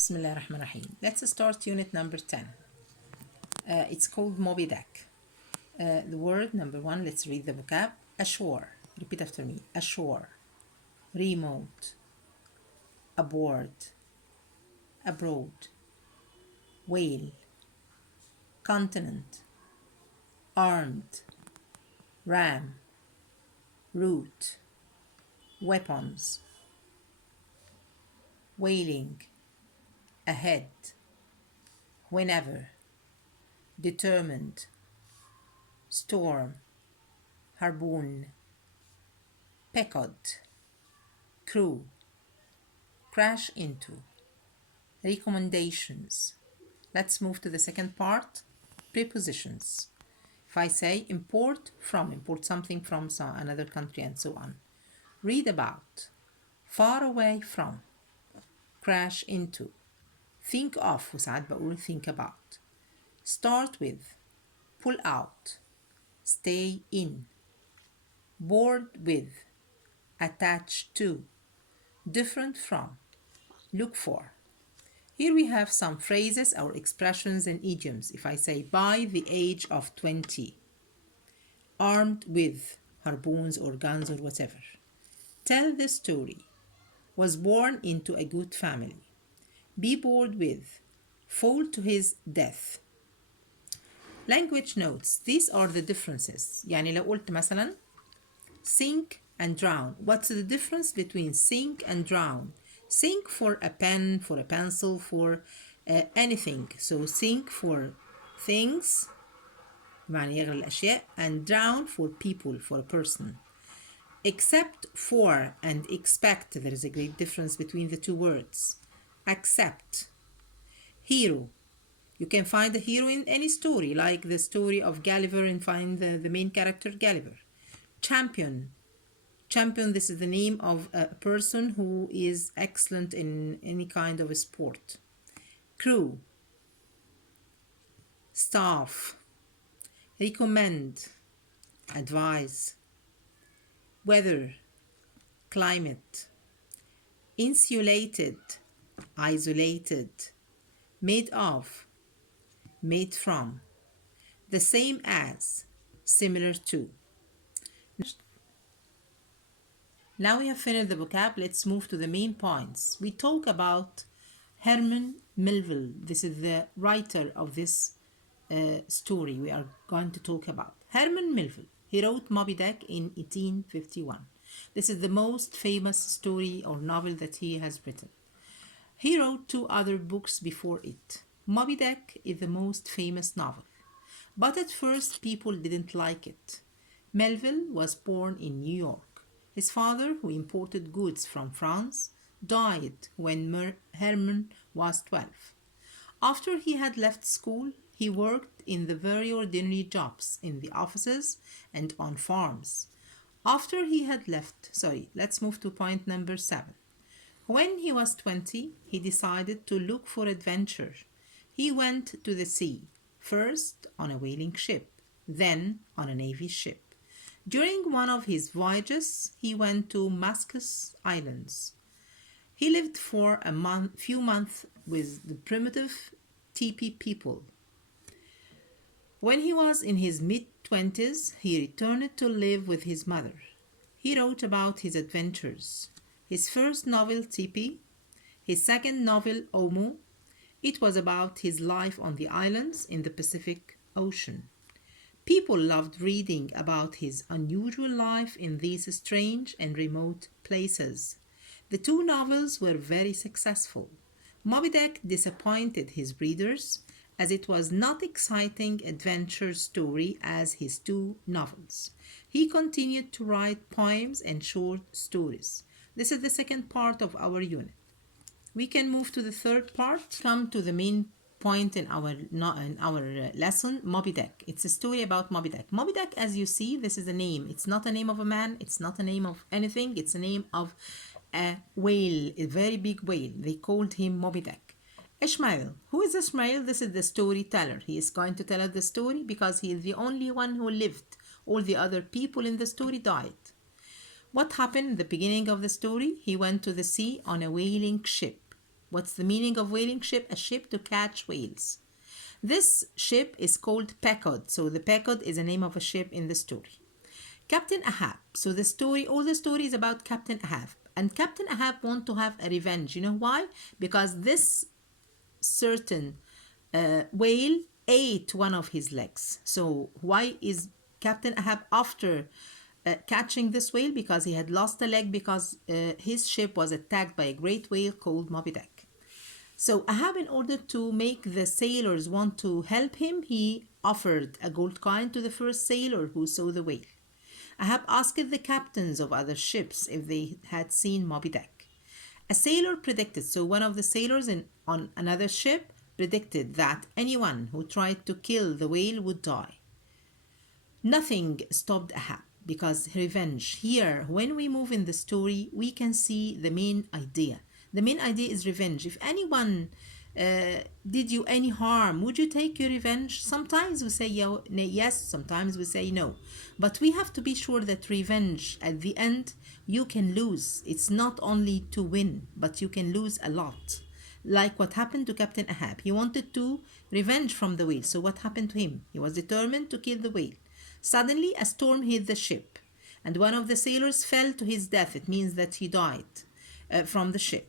Bismillah ar-Rahman ar-Rahim. Let's start unit number 10. It's called Moby Dick. The word number 1, let's read the vocab. Ashore. Repeat after me. Ashore. Remote. Aboard. Abroad. Whale. Continent. Armed. Ram. Route. Weapons. Whaling. Ahead. Whenever. Determined. Storm. Harpoon. Pequod. Crew. Crash into. Recommendations. Let's move to the second part. Prepositions. If I say import something from another country and so on. Read about. Far away from. Crash into. Think of وساعات بقول think about. Start with. Pull out. Stay in. Board with. Attach to. Different from. Look for. Here we have some phrases or expressions and idioms. If I say by the age of 20. Armed with harpoons or guns or whatever. Tell the story. Was born into a good family. Be bored with. Fall to his death. Language notes. These are the differences. يعني لو قلت مثلا sink and drown. What's the difference between sink and drown? Sink for a pen, for a pencil, for anything. So sink for things معنى يغرق الأشياء, and drown for people, for a person. Except for and expect. There is a great difference between the two words. Accept. Hero. You can find a hero in any story, like the story of Gulliver, and find the main character Gulliver. Champion. Champion, this is the name of a person who is excellent in any kind of a sport. Crew. Staff. Recommend. Advise. Weather. Climate. Insulated. Isolated. Made of. Made from. The same as. Similar to. Now we have finished the vocab. Let's move to the main points. We talk about Herman Melville. This is the writer of this story we are going to talk about. Herman Melville. He wrote Moby Dick in 1851. This is the most famous story or novel that he has written. He wrote 2 other books before it. Moby Dick is the most famous novel. But at first people didn't like it. Melville was born in New York. His father, who imported goods from France, died when Herman was 12. After he had left school, he worked in the very ordinary jobs in the offices and on farms. After he had left, let's move to point number 7. When he was 20, he decided to look for adventure. He went to the sea, first on a whaling ship, then on a navy ship. During one of his voyages, he went to Mascus Islands. He lived for a few months with the primitive teepee people. When he was in his mid-20s, he returned to live with his mother. He wrote about his adventures. His first novel, Teepee. His second novel, Omo. It was about his life on the islands in the Pacific Ocean. People loved reading about his unusual life in these strange and remote places. The 2 novels were very successful. Moby Dick disappointed his readers as it was not exciting adventure story as his 2 novels. He continued to write poems and short stories. This is the second part of our unit. We can move to the third part. Come to the main point in our lesson, Moby Dick. It's a story about Moby Dick. Moby Dick, as you see, this is a name. It's not a name of a man. It's not a name of anything. It's a name of a whale, a very big whale. They called him Moby Dick. Ishmael. Who is Ishmael? This is the storyteller. He is going to tell us the story because he is the only one who lived. All the other people in the story died. What happened in the beginning of the story? He went to the sea on a whaling ship. What's the meaning of whaling ship? A ship to catch whales. This ship is called Pequod. So the Pequod is the name of a ship in the story. Captain Ahab. So the story, all the story is about Captain Ahab. And Captain Ahab want to have a revenge. You know why? Because this certain whale ate one of his legs. So why is Captain Ahab after catching this whale? Because he had lost a leg because his ship was attacked by a great whale called Moby Dick. So Ahab, in order to make the sailors want to help him, he offered a gold coin to the first sailor who saw the whale. Ahab asked the captains of other ships if they had seen Moby Dick. A sailor predicted, so one of the sailors on another ship predicted that anyone who tried to kill the whale would die. Nothing stopped Ahab because revenge. Here, when we move in the story, we can see the main idea. The main idea is revenge. If anyone did you any harm, would you take your revenge? Sometimes we say yes, sometimes we say no. But we have to be sure that revenge, at the end, you can lose. It's not only to win, but you can lose a lot. Like what happened to Captain Ahab. He wanted to revenge from the whale. So what happened to him? He was determined to kill the whale. Suddenly, a storm hit the ship, and one of the sailors fell to his death. It means that he died from the ship.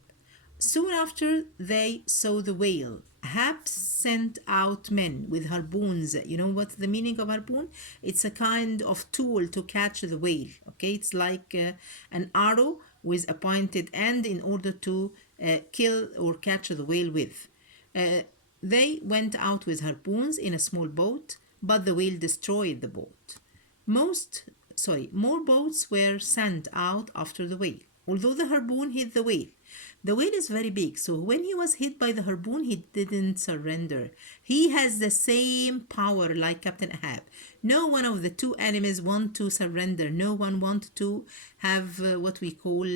Soon after they saw the whale, Ahab sent out men with harpoons. You know what's the meaning of harpoon? It's a kind of tool to catch the whale. Okay, it's like an arrow with a pointed end in order to kill or catch the whale with. They went out with harpoons in a small boat, but the whale destroyed the boat. More boats were sent out after the whale. Although the harpoon hit the whale is very big, so when he was hit by the harpoon, he didn't surrender. He has the same power like Captain Ahab. No one of the two enemies want to surrender. No one want to have what we call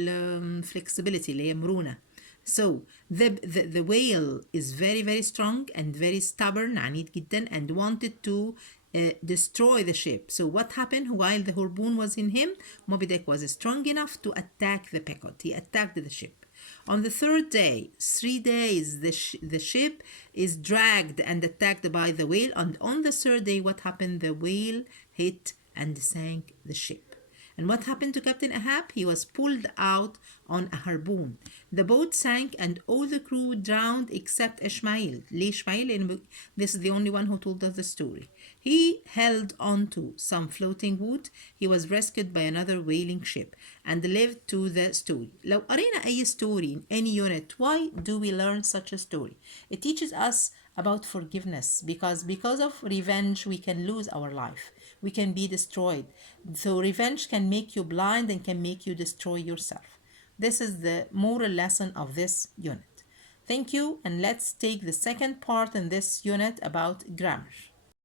flexibility, اللي هي مرونة. So the whale is very, very strong and very stubborn, عنيد جدا, and wanted to destroy the ship. So what happened while the harpoon was in him? Moby Dick was strong enough to attack the Pequod. He attacked the ship. On the third day, 3 days, the ship is dragged and attacked by the whale. And on the third day, what happened? The whale hit and sank the ship. And what happened to Captain Ahab? He was pulled out on a harpoon. The boat sank and all the crew drowned except Ishmael. Ishmael, this is the only one who told us the story. He held on to some floating wood. He was rescued by another whaling ship and lived to the story. لو قرينا أي story in any unit, why do we learn such a story? It teaches us about forgiveness, because of revenge we can lose our life. We can be destroyed. So revenge can make you blind and can make you destroy yourself. This is the moral lesson of this unit. Thank you, and let's take the second part in this unit about grammar.